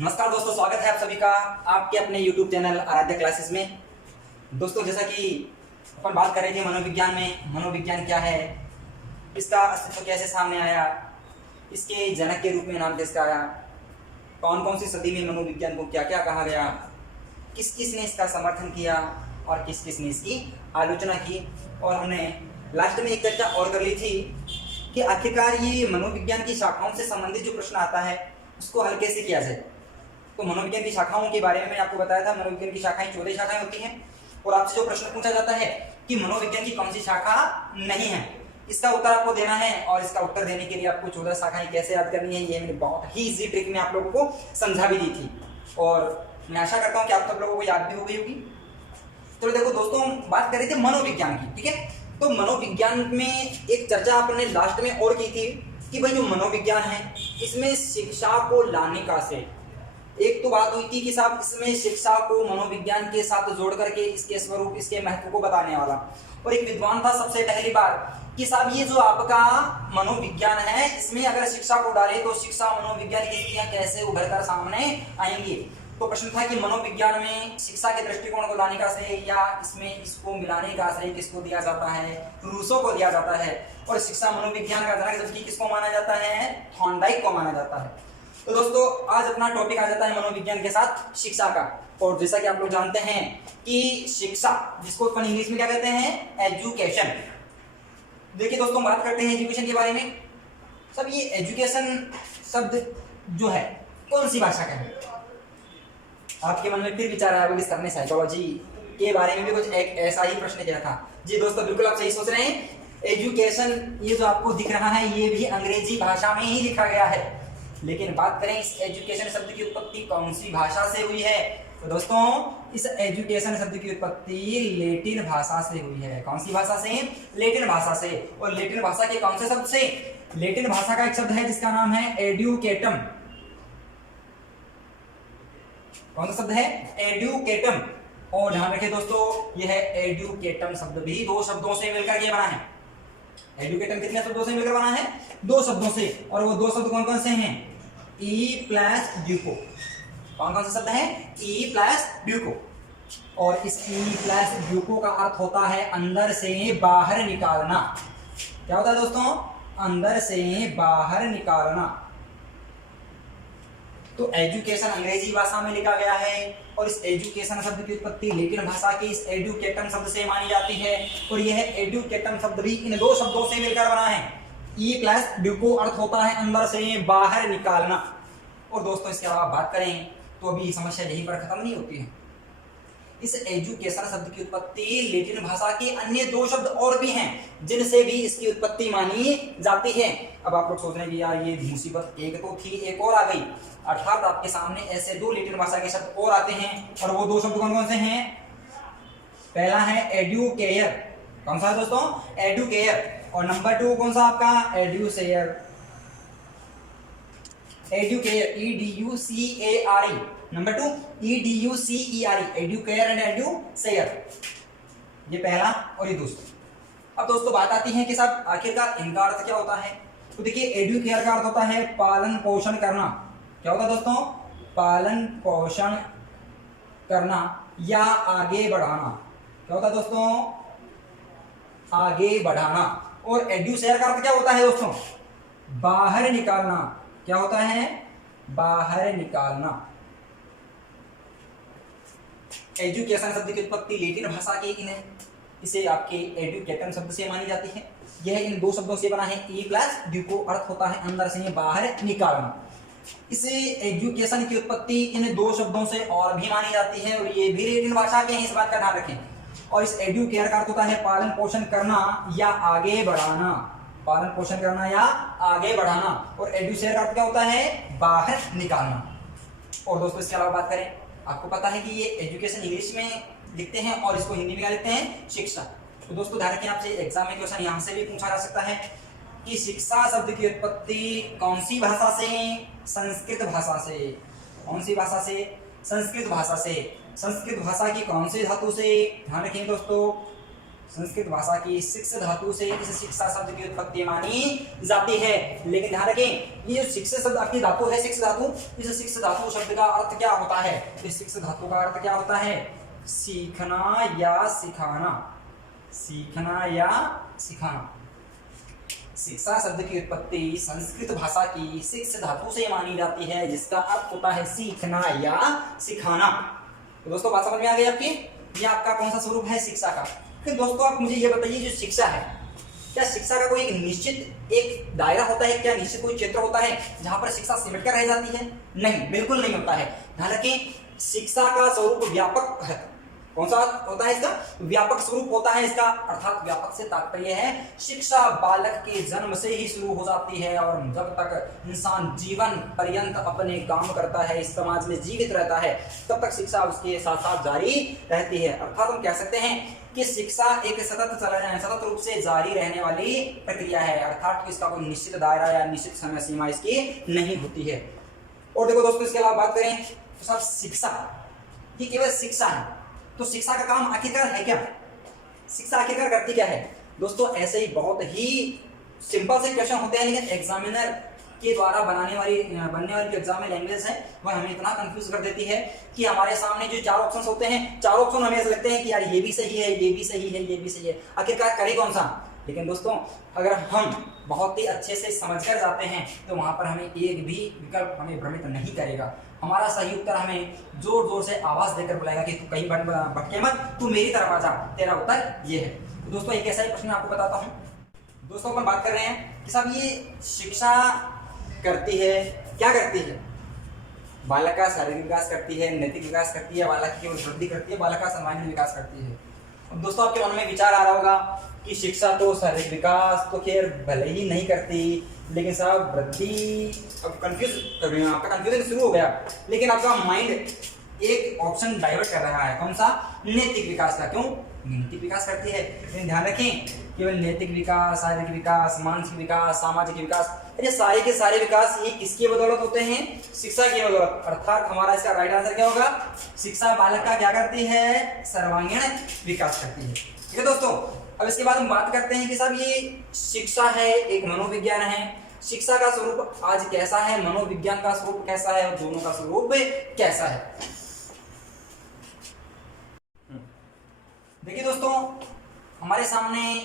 नमस्कार दोस्तों, स्वागत है आप सभी का आपके अपने YouTube चैनल आराध्या क्लासेस में। दोस्तों, जैसा कि अपन बात कर रहे थे मनोविज्ञान में, मनोविज्ञान क्या है, इसका अस्तित्व कैसे सामने आया, इसके जनक के रूप में नाम किसका आया, कौन कौन सी सदी में मनोविज्ञान को क्या क्या कहा गया, किस किस ने इसका समर्थन किया और किस किस ने इसकी आलोचना की। और हमने लास्ट में एक चर्चा और कर ली थी कि आखिरकार ये मनोविज्ञान की शाखाओं से संबंधित जो प्रश्न आता है उसको हल कैसे किया जाए। तो मनोविज्ञान की शाखाओं के बारे में मैंने आपको बताया था, मनोविज्ञान की शाखाएं 14 शाखाएं होती हैं। और आपसे जो प्रश्न पूछा जाता है कि मनोविज्ञान की कौन सी शाखा नहीं है, इसका उत्तर आपको देना है। और इसका उत्तर देने के लिए आपको 14 शाखाएं कैसे याद करनी है, ये मैंने बहुत ही इजी ट्रिक में आप लोगों को समझा भी दी थी। और मैं आशा करता हूँ कि आप सब लोगों को याद भी हो गई होगी। तो देखो दोस्तों, बात कर रहे थे मनोविज्ञान की, ठीक है। तो मनोविज्ञान में एक चर्चा आपने लास्ट में और की थी कि भाई जो मनोविज्ञान है इसमें शिक्षा को लाने का से एक तो बात हुई थी कि साहब इसमें शिक्षा को मनोविज्ञान के साथ जोड़ करके इसके स्वरूप, इसके महत्व को बताने वाला। और एक विद्वान था सबसे पहली बार कि साहब ये जो आपका मनोविज्ञान है इसमें अगर शिक्षा को डाले तो शिक्षा मनोविज्ञान की स्थितियां कैसे उभर कर सामने आएंगी। तो प्रश्न था कि मनोविज्ञान में शिक्षा के दृष्टिकोण को लाने का श्रेय या इसमें इसको मिलाने का श्रेय किसको दिया जाता है, रूसो को दिया जाता है। और शिक्षा मनोविज्ञान का जनक जबकि किसको माना जाता है, थॉर्नडाइक को माना जाता है। तो दोस्तों, आज अपना टॉपिक आ जाता है मनोविज्ञान के साथ शिक्षा का। और जैसा कि आप लोग जानते हैं कि शिक्षा, जिसको अपन इंग्लिश में क्या कहते हैं, एजुकेशन। देखिए दोस्तों, बात करते हैं एजुकेशन के बारे में। सब ये एजुकेशन शब्द जो है कौन सी भाषा का है? आपके मन में फिर विचार आया कि सर ने साइकोलॉजी के बारे में भी कुछ एक ऐसा ही प्रश्न किया था। जी दोस्तों, बिल्कुल आप सही सोच रहे हैं। एजुकेशन ये जो आपको दिख रहा है ये भी अंग्रेजी भाषा में ही लिखा गया है। लेकिन बात करें इस एजुकेशन शब्द की उत्पत्ति कौन सी भाषा से हुई है, तो दोस्तों इस एजुकेशन शब्द की उत्पत्ति लैटिन भाषा से हुई है। कौन सी भाषा से? लैटिन भाषा से। और लैटिन भाषा के कौन से शब्द से? लैटिन भाषा का एक शब्द है जिसका नाम है एडुकेटम। कौन सा शब्द है? एडुकेटम। और ध्यान रखिए दोस्तों, यह एडुकेटम शब्द भी दो शब्दों से मिलकर ये बना है। एडुकेटम कितने शब्दों से मिलकर बना है? दो शब्दों से। और वो दो शब्द कौन कौन से हैं? ई प्लस ड्यूको। कौन कौन से शब्द हैं? ई प्लस ड्यूको। और इस ई प्लस ड्यूको का अर्थ होता है अंदर से बाहर निकालना। क्या होता है दोस्तों? अंदर से बाहर निकालना। तो एजुकेशन अंग्रेजी भाषा में लिखा गया है और इस एजुकेशन शब्द की उत्पत्ति लैटिन भाषा के इस एडुकेटम शब्द से मानी जाती है। और यह एडुकेटम शब्द भी इन दो शब्दों से मिलकर बना है। ई प्लस ड्यूको अर्थ होता है अंदर से बाहर निकालना। और दोस्तों, इसके अलावा बात करें तो अभी समस्या यहीं पर खत्म नहीं होती है। इस एजुकेशन शब्द की उत्पत्ति लैटिन भाषा के अन्य दो शब्द और भी हैं जिनसे भी इसकी उत्पत्ति मानी जाती है। अब आप लोग सोच रहे हैं कि यार ये मुसीबत एक तो थी, एक और आ गई। अर्थात आपके सामने ऐसे दो लैटिन भाषा के शब्द और आते हैं। और वो दो शब्द कौन कौन से हैं? पहला है एडुकेयर। कौन सा है दोस्तों? एडुकेयर। और नंबर 2 कौन सा आपका? एडुसेयर। एडुकेयर, EDUCARE। नंबर 2 EDUCERE, एडुकेयर एंड एडुसेयर। ये पहला और ये दूसरा। अब दोस्तों बात आती है कि साहब आखिरकार इनका अर्थ क्या होता है। तो देखिए, एडुकेयर का अर्थ होता है पालन पोषण करना। क्या होता है दोस्तों? पालन पोषण करना या आगे बढ़ाना। क्या होता है दोस्तों? आगे बढ़ाना। और एडुसेयर का अर्थ क्या होता है दोस्तों? बाहर निकालना। क्या होता है? बाहर निकालना। एजुकेशन शब्द की उत्पत्ति लैटिन भाषा के इसे आपके एडुकेटम शब्द से मानी जाती है। यह इन दो शब्दों से बना है। ई प्लस ड्यूको अर्थ होता है अंदर से बाहर निकालना। इसे एजुकेशन की उत्पत्ति इन दो शब्दों से और भी मानी जाती है और ये भी लैटिन भाषा के हैं, इस बात का ध्यान रखें। और इस एडुकेयर का अर्थ होता है पालन पोषण करना या आगे बढ़ाना। पालन पोषण करना या आगे बढ़ाना। और एडुसेयर का अर्थ क्या होता है? बाहर निकालना। और दोस्तों, इसके अलावा बात करें, आपको पता है कि ये एजुकेशन इंग्लिश में लिखते हैं और इसको हिंदी में क्या लिखते हैं? शिक्षा। तो दोस्तों ध्यान रखें, आपसे एग्जाम में क्वेश्चन यहाँ से भी पूछा जा सकता है कि शिक्षा शब्द की उत्पत्ति कौन सी भाषा से? संस्कृत भाषा से। कौन सी भाषा से? संस्कृत भाषा से। संस्कृत भाषा की कौन से धातु से? ध्यान रखें दोस्तों, संस्कृत भाषा की शिक्ष धातु से इस शिक्षा शब्द की उत्पत्ति मानी जाती है। लेकिन ध्यान रखें, ये जो शिक्ष शब्द आपकी धातु है, शिक्ष धातु, इस शिक्ष धातु शब्द का अर्थ क्या होता है? इस शिक्ष धातु का अर्थ क्या होता है? सीखना या सिखाना, सीखना या सिखाना। शिक्षा शब्द की उत्पत्ति संस्कृत भाषा की शिक्ष धातु से मानी जाती है, जिसका अर्थ होता है सीखना या सिखाना। तो दोस्तों बात समझ में आ गई आपकी? ये आपका कौन सा स्वरूप है शिक्षा का? फिर दोस्तों आप मुझे ये बताइए, जो शिक्षा है, क्या शिक्षा का कोई एक निश्चित एक दायरा होता है? क्या निश्चित कोई क्षेत्र होता है जहां पर शिक्षा सिमट कर रह जाती है? नहीं, बिल्कुल नहीं होता है। ध्यान रखें, शिक्षा का स्वरूप व्यापक है। कौन सा होता है इसका? व्यापक स्वरूप होता है इसका। अर्थात व्यापक से तात्पर्य है शिक्षा बालक के जन्म से ही शुरू हो जाती है, और जब तक इंसान जीवन पर्यंत अपने काम करता है, इस समाज में जीवित रहता है, तब तक शिक्षा उसके साथ साथ जारी रहती है। अर्थात हम कह सकते हैं कि शिक्षा एक सतत रूप से जारी रहने वाली प्रक्रिया है। अर्थात इसका कोई निश्चित दायरा या निश्चित समय सीमा इसकी नहीं होती है। और देखो दोस्तों, इसके अलावा बात करें तो साहब शिक्षा ये केवल शिक्षा है, तो शिक्षा का काम आखिरकार है क्या? शिक्षा आखिरकार करती क्या है? दोस्तों ऐसे ही बहुत ही सिंपल से क्वेश्चन होते हैं, लेकिन एग्जामिनर के द्वारा बनने वाली जो एग्जाम में लैंग्वेज है वह हमें इतना कंफ्यूज कर देती है कि हमारे सामने जो चार ऑप्शंस होते हैं, चार ऑप्शन हमें ऐसे लगते हैं कि यार ये भी सही है, ये भी सही है, ये भी सही है, आखिरकार करे कौन सा? लेकिन दोस्तों अगर हम बहुत ही अच्छे से समझकर जाते हैं तो वहां पर हमें एक भी विकल्प हमें भ्रमित नहीं करेगा। हमारा सही उत्तर हमें जोर जोर से आवाज देकर बुलाएगा कि तू कहीं भटके मत, तू मेरी तरफ आ जा, तेरा उत्तर ये है। तो दोस्तों एक ऐसा ही प्रश्न आपको बताता हूँ। दोस्तों अपन बात कर रहे हैं कि साहब ये शिक्षा करती है, क्या करती है? बालक का शारीरिक विकास करती है, नैतिक विकास करती है, बालक की वृद्धि करती है, बालक का सर्वांगीण विकास करती है। अब दोस्तों आपके मन में विचार आ रहा होगा कि शिक्षा तो शारीरिक विकास तो खैर भले ही नहीं करती, लेकिन साहब वृद्धि, अब आपका कंफ्यूजन शुरू हो गया। लेकिन आपका माइंड एक ऑप्शन डाइवर्ट कर रहा है, कौन सा? नैतिक विकास का। क्यों? नैतिक विकास करती है, लेकिन ध्यान रखें केवल नैतिक विकास, शारीरिक विकास, मानसिक विकास, सामाजिक विकास, ये सारे के सारे विकास ये किसकी बदौलत होते हैं? शिक्षा की बदौलत। अर्थात हमारा इसका राइट आंसर क्या होगा? शिक्षा बालक का क्या करती है? सर्वांगीण विकास करती है। ठीक है दोस्तों, अब इसके बाद हम बात करते हैं कि साहब ये शिक्षा है, एक मनोविज्ञान है। शिक्षा का स्वरूप आज कैसा है, मनोविज्ञान का स्वरूप कैसा है, और दोनों का स्वरूप कैसा है? देखिए दोस्तों, हमारे सामने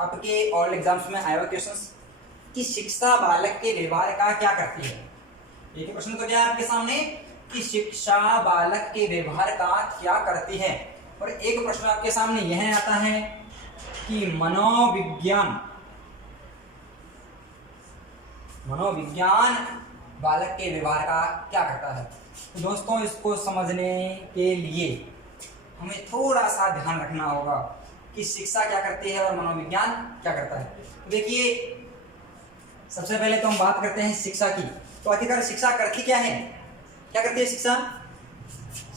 आपके ऑल एग्जाम्स में आया हुआ क्वेश्चन कि शिक्षा बालक के व्यवहार का क्या करती है। एक प्रश्न तो क्या है आपके सामने कि शिक्षा बालक के व्यवहार का क्या करती है, और एक प्रश्न आपके सामने यह आता है कि मनोविज्ञान बालक के व्यवहार का क्या करता है। तो दोस्तों इसको समझने के लिए हमें थोड़ा सा ध्यान रखना होगा कि शिक्षा क्या करती है और मनोविज्ञान क्या करता है। तो देखिए सबसे पहले तो हम बात करते हैं शिक्षा की। तो आखिरकार शिक्षा करती क्या है? क्या करती है शिक्षा?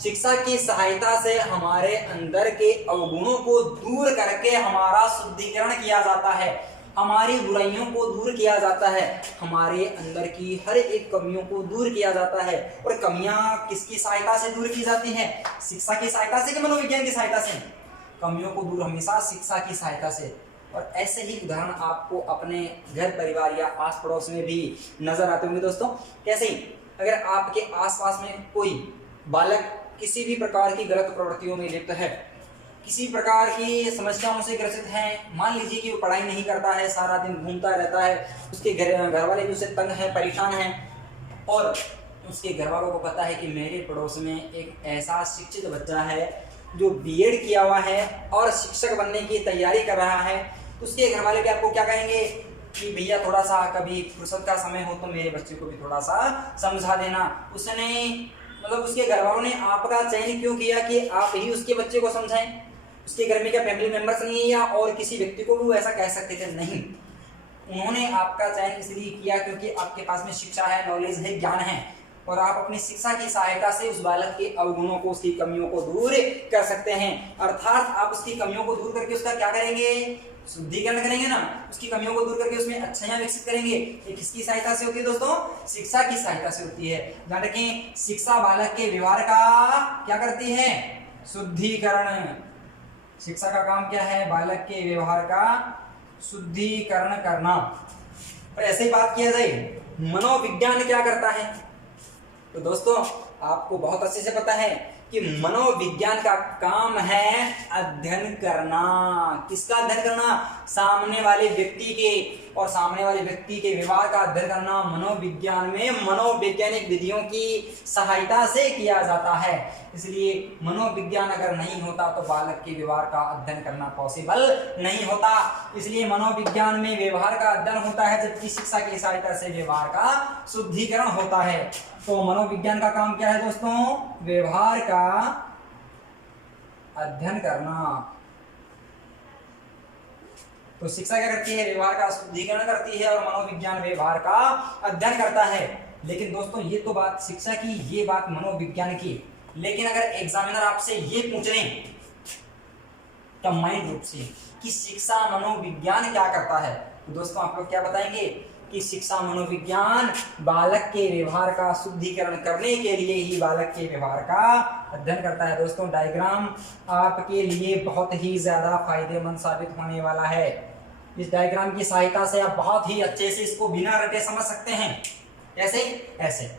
शिक्षा की सहायता से हमारे अंदर के अवगुणों को दूर करके हमारा शुद्धिकरण किया जाता है, हमारी बुराइयों को दूर किया जाता है, हमारे अंदर की हर एक कमियों को दूर किया जाता है। और कमियां किसकी सहायता से दूर की जाती हैं? शिक्षा की सहायता से कि मनोविज्ञान की सहायता से? कमियों को दूर हमेशा शिक्षा की सहायता से। और ऐसे ही उदाहरण आपको अपने घर परिवार या आस पड़ोस में भी नजर आते होंगे दोस्तों। कैसे? अगर आपके आसपास में कोई बालक किसी भी प्रकार की गलत प्रवृत्तियों में लिप्त है, किसी प्रकार की समस्याओं से ग्रसित है, मान लीजिए कि वो पढ़ाई नहीं करता है, सारा दिन घूमता रहता है, उसके घर वाले भी उससे तंग हैं, परेशान हैं, और उसके घर वालों को पता है कि मेरे पड़ोस में एक ऐसा शिक्षित बच्चा है जो बीएड किया हुआ है और शिक्षक बनने की तैयारी कर रहा है, तो उसके घर वाले भी आपको क्या कहेंगे कि भैया थोड़ा सा कभी फुर्सत का समय हो तो मेरे बच्चे को भी थोड़ा सा समझा देना। उसने मतलब उसके घर वालों ने आपका चयन क्यों किया कि आप ही उसके बच्चे को समझाएं? उसके घर में क्या फैमिली मेंबर्स नहीं है या और किसी व्यक्ति को भी ऐसा कह सकते थे? नहीं, उन्होंने आपका चयन इसलिए किया क्योंकि आपके पास में शिक्षा है, नॉलेज है, ज्ञान है, और आप अपनी शिक्षा की सहायता से उस बालक के अवगुणों को, उसकी कमियों को दूर कर सकते हैं। अर्थात आप उसकी कमियों को दूर करके उसका क्या करेंगे? शुद्धिकरण करेंगे ना, उसकी कमियों को दूर करके उसमें अच्छाइयां विकसित करेंगे। ये किसकी सहायता से होती है दोस्तों? शिक्षा की सहायता से होती है। ध्यान रखें, शिक्षा बालक के व्यवहार का क्या करती है? शुद्धिकरण। शिक्षा का काम क्या है? बालक के व्यवहार का शुद्धिकरण करना। और ऐसे ही बात किया जाए मनोविज्ञान क्या करता है, तो दोस्तों आपको बहुत अच्छे से पता है कि मनोविज्ञान का काम है अध्ययन करना। किसका अध्ययन करना? सामने वाले व्यक्ति के और सामने वाले व्यक्ति के व्यवहार का अध्ययन करना मनोविज्ञान में मनोवैज्ञानिक विधियों की सहायता से किया जाता है। इसलिए मनोविज्ञान अगर नहीं होता तो बालक के व्यवहार का अध्ययन करना पॉसिबल नहीं होता। इसलिए मनोविज्ञान में व्यवहार का अध्ययन होता है, जबकि शिक्षा की सहायता से व्यवहार का शुद्धिकरण होता है। तो मनोविज्ञान का काम क्या है दोस्तों? व्यवहार का अध्ययन करना। तो शिक्षा क्या करती है? व्यवहार का शुद्धिकरण करती है और मनोविज्ञान व्यवहार का अध्ययन करता है। लेकिन दोस्तों ये तो बात शिक्षा की, ये बात मनोविज्ञान की। लेकिन अगर एग्जामिनर आपसे ये पूछ लें कंबाइंड रूप से कि शिक्षा मनोविज्ञान क्या करता है, तो दोस्तों आप लोग क्या बताएंगे कि शिक्षा मनोविज्ञान बालक के व्यवहार का शुद्धिकरण करने के लिए ही बालक के व्यवहार का अध्ययन करता है। दोस्तों डायग्राम आपके लिए बहुत ही ज्यादा फायदेमंद साबित होने वाला है। इस डायग्राम की सहायता से आप बहुत ही अच्छे से इसको बिना रटे समझ सकते हैं। ऐसे ऐसे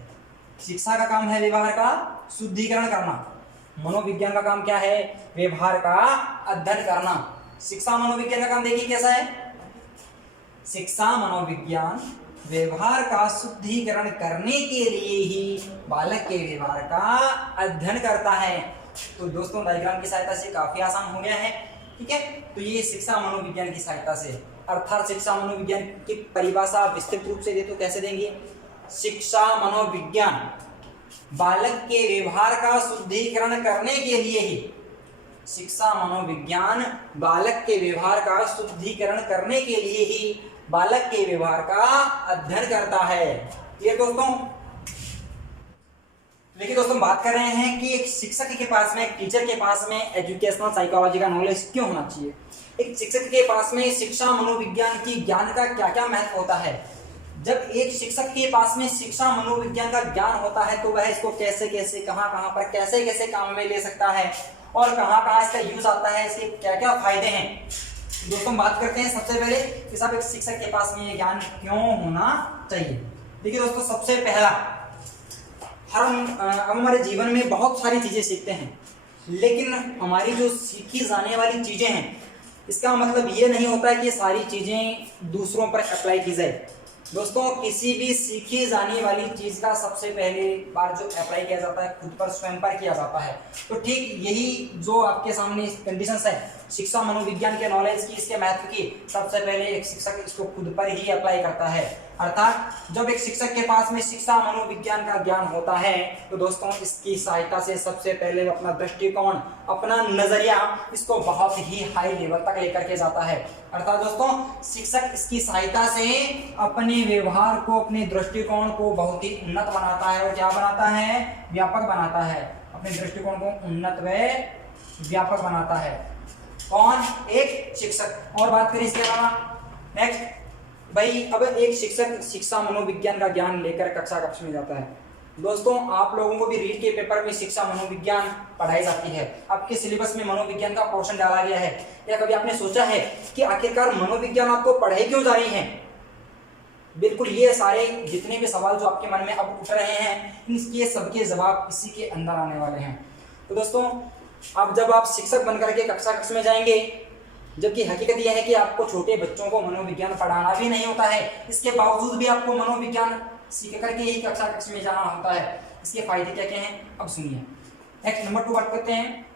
शिक्षा का काम है व्यवहार का शुद्धिकरण करना, मनोविज्ञान का काम क्या है? व्यवहार का अध्ययन करना। शिक्षा मनोविज्ञान का काम देखिए कैसा है। शिक्षा मनोविज्ञान व्यवहार का शुद्धिकरण करने के लिए ही बालक के व्यवहार का अध्ययन करता है। तो दोस्तों डायग्राम की सहायता से काफी आसान हो गया है, ठीक है। तो ये शिक्षा मनोविज्ञान की सहायता से, अर्थात शिक्षा मनोविज्ञान की परिभाषा विस्तृत रूप से दे तो कैसे देंगे? शिक्षा मनोविज्ञान बालक के व्यवहार का शुद्धिकरण करने के लिए ही, शिक्षा मनोविज्ञान बालक के व्यवहार का शुद्धिकरण करने के लिए ही बालक के व्यवहार का अध्ययन करता है। ये दोस्तों देखिए दोस्तों बात कर रहे हैं कि एक शिक्षक के पास में, एक टीचर के पास में एजुकेशनल साइकोलॉजी का नॉलेज क्यों होना चाहिए। एक शिक्षक के पास में शिक्षा मनोविज्ञान की ज्ञान का क्या क्या महत्व होता है। जब एक शिक्षक के पास में शिक्षा मनोविज्ञान का ज्ञान होता है तो वह इसको कैसे कैसे कहां कहां पर कैसे कैसे काम में ले सकता है और कहां कहां इसका यूज आता है, इसके क्या क्या फायदे हैं। दोस्तों बात करते हैं सबसे पहले कि साहब एक शिक्षक के पास में ये ज्ञान क्यों होना चाहिए। देखिए दोस्तों सबसे पहला, हम हमारे जीवन में बहुत सारी चीजें सीखते हैं, लेकिन हमारी जो सीखी जाने वाली चीजें हैं इसका मतलब ये नहीं होता है कि ये सारी चीजें दूसरों पर अप्लाई की जाए। दोस्तों किसी भी सीखी जाने वाली चीज का सबसे पहले बार जो अप्लाई किया जाता है खुद पर, स्वयं पर किया जाता है। तो ठीक यही जो आपके सामने कंडीशंस है शिक्षा मनोविज्ञान के नॉलेज की, इसके महत्व की, सबसे पहले एक शिक्षक इसको खुद पर ही अप्लाई करता है। अर्थात जब एक शिक्षक के पास में शिक्षा मनोविज्ञान का ज्ञान होता है तो दोस्तों इसकी सहायता से सबसे पहले अपना दृष्टिकोण, अपना नजरिया इसको बहुत ही हाई लेवल तक लेकर के जाता है। अर्थात दोस्तों शिक्षक इसकी सहायता से अपने व्यवहार को, अपने दृष्टिकोण को बहुत ही उन्नत बनाता है और क्या बनाता है? व्यापक बनाता है। अपने दृष्टिकोण को उन्नत व व्यापक बनाता है। कौन? एक शिक्षक। और बात करें इसके अलावा नेक्स्ट भाई, अब एक शिक्षक शिक्षा मनोविज्ञान का ज्ञान लेकर कक्षा में जाता है। दोस्तों आप लोगों को भी रीट के पेपर में शिक्षा मनोविज्ञान पढ़ाई जाती है। आपके सिलेबस में मनोविज्ञान का पोर्शन डाला गया है। या कभी आपने सोचा है कि आखिरकार मनोविज्ञान आपको पढ़ाई क्यों जा रही है? बिल्कुल ये सारे जितने भी सवाल जो आपके मन में अब उठ रहे हैं, इनके सबके जवाब इसी के अंदर आने वाले हैं। तो दोस्तों अब जब आप शिक्षक बनकर के कक्षा में जाएंगे, जबकि हकीकत यह है कि आपको छोटे बच्चों को मनोविज्ञान पढ़ाना भी नहीं होता है, इसके बावजूद भी आपको मनोविज्ञान सीख करके यही कक्षा में जाना होता है। इसके फायदे क्या क्या हैं अब सुनिए। नेक्स्ट नंबर 2 बात करते हैं।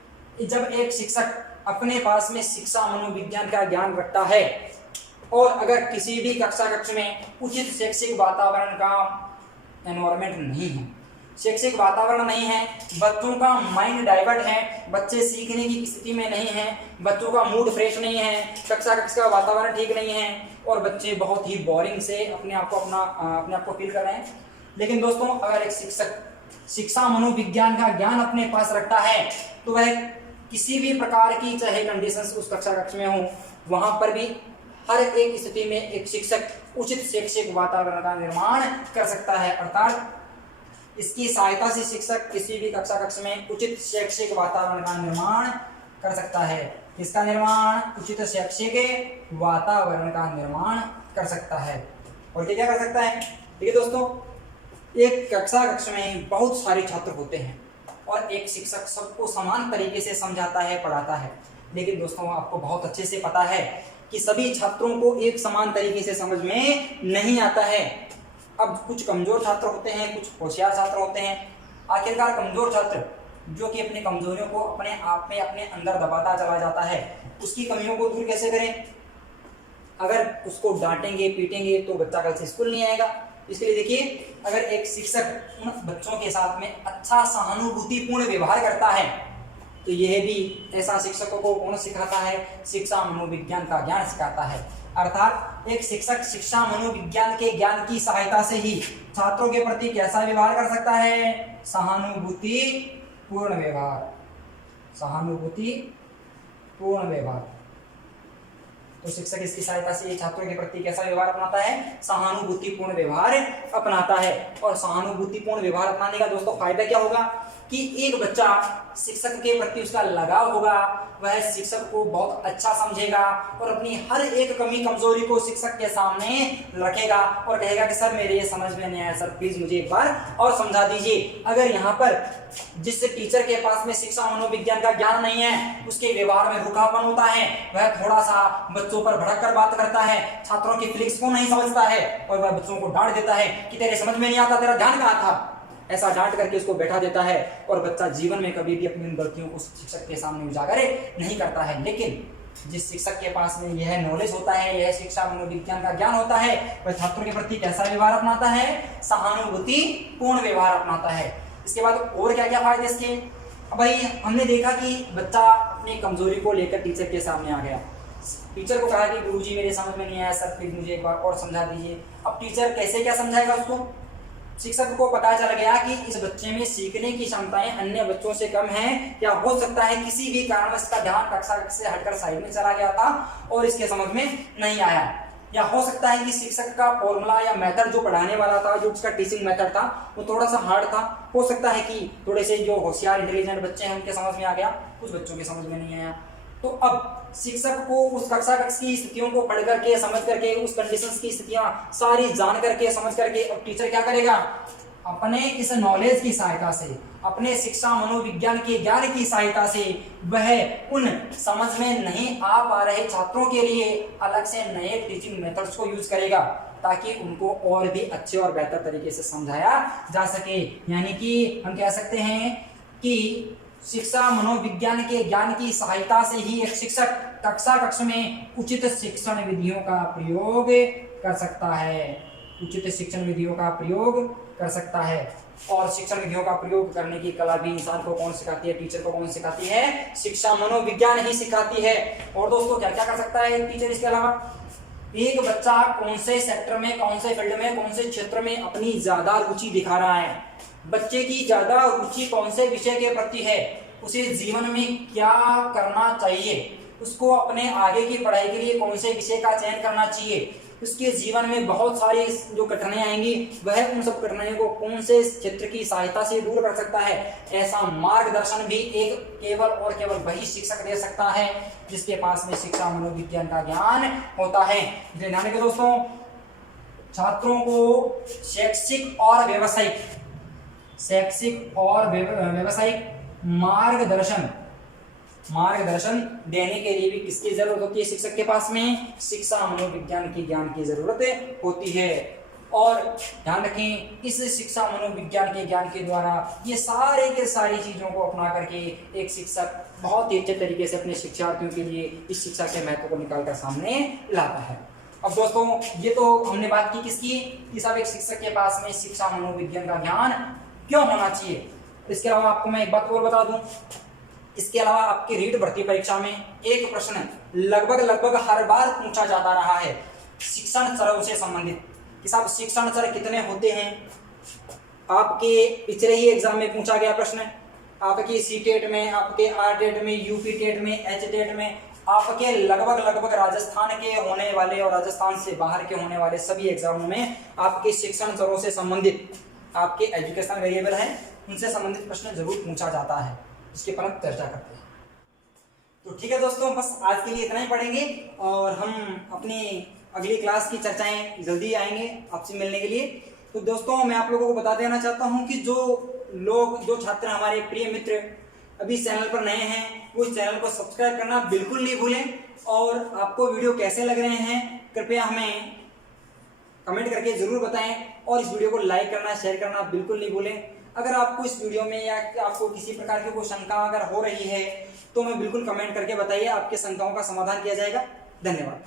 जब एक शिक्षक अपने पास में शिक्षा मनोविज्ञान का ज्ञान रखता है और अगर किसी भी कक्षा में उचित शैक्षिक वातावरण का एनवायरमेंट नहीं है, शैक्षिक वातावरण नहीं है, बच्चों का माइंड डाइवर्ट है, बच्चे सीखने की स्थिति में नहीं है, बच्चों का मूड फ्रेश नहीं है, कक्षा का वातावरण ठीक नहीं है और बच्चे बहुत ही बोरिंग से अपने आप को फील कर रहे हैं। लेकिन दोस्तों अगर एक शिक्षक शिक्षा मनोविज्ञान का ज्ञान अपने पास रखता है तो वह किसी भी प्रकार की चाहे कंडीशंस उस कक्षा में हो, वहां पर भी हर एक स्थिति में एक शिक्षक उचित शैक्षिक वातावरण का निर्माण कर सकता है। अर्थात इसकी सहायता से शिक्षक किसी भी कक्षा में उचित शैक्षिक वातावरण का निर्माण कर सकता है। किसका निर्माण? उचित शैक्षिक वातावरण का निर्माण कर सकता है। और क्या कर सकता है? ठीक है दोस्तों, एक कक्षा में बहुत सारे छात्र होते हैं और एक शिक्षक सबको समान तरीके से समझाता है, पढ़ाता है। लेकिन दोस्तों आपको बहुत अच्छे से पता है कि सभी छात्रों को एक समान तरीके से समझ में नहीं आता है। अब कुछ कमजोर छात्र होते हैं, कुछ होशियार छात्र होते हैं। आखिरकार कमजोर छात्र जो कि अपनी कमजोरियों को अपने आप में अपने अंदर दबाता चला जाता है, उसकी कमियों को दूर कैसे करें? अगर उसको डांटेंगे पीटेंगे तो बच्चा कल से स्कूल नहीं आएगा। इसलिए देखिए, अगर एक शिक्षक उन बच्चों के साथ में अच्छा सहानुभूतिपूर्ण व्यवहार करता है तो यह भी ऐसा शिक्षकों को कौन सिखाता है? शिक्षा मनोविज्ञान का ज्ञान सिखाता है। अर्थात एक शिक्षक शिक्षा मनोविज्ञान के ज्ञान की सहायता से ही छात्रों के प्रति कैसा व्यवहार कर सकता है? सहानुभूतिपूर्ण व्यवहार। सहानुभूतिपूर्ण व्यवहार। तो शिक्षक इसकी सहायता से छात्रों के प्रति कैसा व्यवहार अपनाता है? सहानुभूतिपूर्ण व्यवहार अपनाता है। और सहानुभूतिपूर्ण व्यवहार अपनाने का दोस्तों फायदा क्या होगा कि एक बच्चा शिक्षक के प्रति उसका लगाव होगा, वह शिक्षक को बहुत अच्छा समझेगा और अपनी हर एक कमी कमजोरी को शिक्षक के सामने रखेगा और कहेगा कि सर मेरे ये समझ में नहीं आया, सर प्लीज मुझे एक बार और समझा दीजिए। अगर यहाँ पर जिस टीचर के पास में शिक्षा मनोविज्ञान का ज्ञान नहीं है, उसके व्यवहार में रुखापन होता है, वह थोड़ा सा बच्चों पर भड़क कर बात करता है, छात्रों की फीलिंग्स को नहीं समझता है और वह बच्चों को डांट देता है कि तेरे समझ में नहीं आता, तेरा ध्यान कहाँ था, ऐसा डांट करके उसको बैठा देता है और बच्चा जीवन में कभी भी अपनी गलतियों को शिक्षक के सामने उजागर नहीं करता है। लेकिन जिस शिक्षक के पास में यह नॉलेज होता है, यह शिक्षा मनोविज्ञान का ज्ञान होता है, वह छात्रों के प्रति कैसा व्यवहार अपनाता है? सहानुभूतिपूर्ण व्यवहार अपनाता है। इसके बाद और क्या क्या फायदे इसके? अब भाई हमने देखा कि बच्चा अपनी कमजोरी को लेकर टीचर के सामने आ गया, टीचर को कहा कि गुरुजी मेरे समझ में नहीं आया, सर प्लीज मुझे एक बार और समझा दीजिए। अब टीचर कैसे क्या समझाएगा उसको? शिक्षक को पता चल गया कि इस बच्चे में सीखने की क्षमताएं अन्य बच्चों से कम हैं, या हो सकता है किसी भी कारण इसका ध्यान कक्षा से हटकर साइड में चला गया था और इसके समझ में नहीं आया, या हो सकता है कि शिक्षक का फॉर्मूला या मेथड जो पढ़ाने वाला था, जो उसका टीचिंग मेथड था, वो थोड़ा सा हार्ड था। हो सकता है कि थोड़े से जो होशियार इंटेलिजेंट बच्चे हैं उनके समझ में आ गया, कुछ बच्चों के समझ में नहीं आया। तो अब शिक्षक को उस कक्षा की स्थितियों को पढ़ करके, समझ करके, उस कंडीशंस की स्थितियां सारी जान करके, समझ करके, अब टीचर क्या करेगा? अपने इस नॉलेज की सहायता से, अपने शिक्षा मनोविज्ञान के ज्ञान की सहायता से वह उन समझ में नहीं आ पा रहे छात्रों के लिए अलग से नए टीचिंग मेथड्स को यूज करेगा, ताकि उनको और भी अच्छे और बेहतर तरीके से समझाया जा सके। यानी कि हम कह सकते हैं कि शिक्षा मनोविज्ञान के ज्ञान की सहायता से ही एक शिक्षक कक्षा में उचित शिक्षण विधियों का प्रयोग कर सकता है, उचित शिक्षण विधियों का प्रयोग कर सकता है। और शिक्षण विधियों का प्रयोग करने की कला भी इंसान को कौन सिखाती है? टीचर को कौन सिखाती है? शिक्षा मनोविज्ञान ही सिखाती है। और दोस्तों क्या क्या कर सकता है टीचर इसके अलावा? एक बच्चा कौन से सेक्टर में, कौन से फील्ड में, कौन से क्षेत्र में अपनी ज्यादा रुचि दिखा रहा है, बच्चे की ज्यादा रुचि कौन से विषय के प्रति है, उसे जीवन में क्या करना चाहिए, उसको अपने आगे की पढ़ाई के लिए कौन से विषय का चयन करना चाहिए, उसके जीवन में बहुत सारी जो कठिनाइयां आएंगी वह उन सब कठिनाइयों को कौन से क्षेत्र की सहायता से दूर कर सकता है, ऐसा मार्गदर्शन भी एक केवल और केवल वही शिक्षक दे सकता है जिसके पास में शिक्षा मनोविज्ञान का ज्ञान होता है। ध्यान रखिए दोस्तों, छात्रों को शैक्षिक और व्यावसायिक मार्गदर्शन देने के लिए भी किसकी जरूरत होती है? शिक्षक के पास में शिक्षा मनोविज्ञान की ज्ञान की जरूरत होती है। और ध्यान रखें, इस शिक्षा मनोविज्ञान के ज्ञान के द्वारा ये सारे के सारी चीजों को अपना करके एक शिक्षक बहुत ही अच्छे तरीके से अपने शिक्षार्थियों के लिए इस शिक्षा के महत्व को निकालकर सामने लाता है। अब दोस्तों ये तो हमने बात की किसकी, कि सब एक शिक्षक के पास में शिक्षा मनोविज्ञान का ज्ञान क्यों होना चाहिए। इसके अलावा आपको मैं एक बात और बता दूं, इसके अलावा आपकी रीट भर्ती परीक्षा में एक प्रश्न लगभग हर बार पूछा जाता रहा है शिक्षण चरों से संबंधित, कि साहब शिक्षण चर कितने होते हैं। आपके पिछले ही एग्जाम में पूछा गया प्रश्न, आपकी सीटेट में, आपके आरटेट में, यूपी टेट में, एचटेट में, आपके लगभग राजस्थान के होने वाले और राजस्थान से बाहर के होने वाले सभी एग्जामों में आपके शिक्षण चरों से संबंधित, आपके एजुकेशन वेरिएबल हैं उनसे संबंधित प्रश्न जरूर पूछा जाता है, इसके पर हम चर्चा करते हैं। तो ठीक है दोस्तों, बस आज के लिए इतना ही पढ़ेंगे और हम अपनी अगली क्लास की चर्चाएं जल्दी आएंगे आपसे मिलने के लिए। तो दोस्तों मैं आप लोगों को बता देना चाहता हूं कि जो छात्र हमारे प्रिय मित्र अभी इस चैनल पर नए हैं वो इस चैनल को सब्सक्राइब करना बिल्कुल नहीं भूलें। और आपको वीडियो कैसे लग रहे हैं कृपया हमें कमेंट करके जरूर बताएं और इस वीडियो को लाइक करना शेयर करना बिल्कुल नहीं भूलें। अगर आपको इस वीडियो में या आपको किसी प्रकार की कोई शंका अगर हो रही है तो मैं बिल्कुल कमेंट करके बताइए, आपके शंकाओं का समाधान किया जाएगा। धन्यवाद।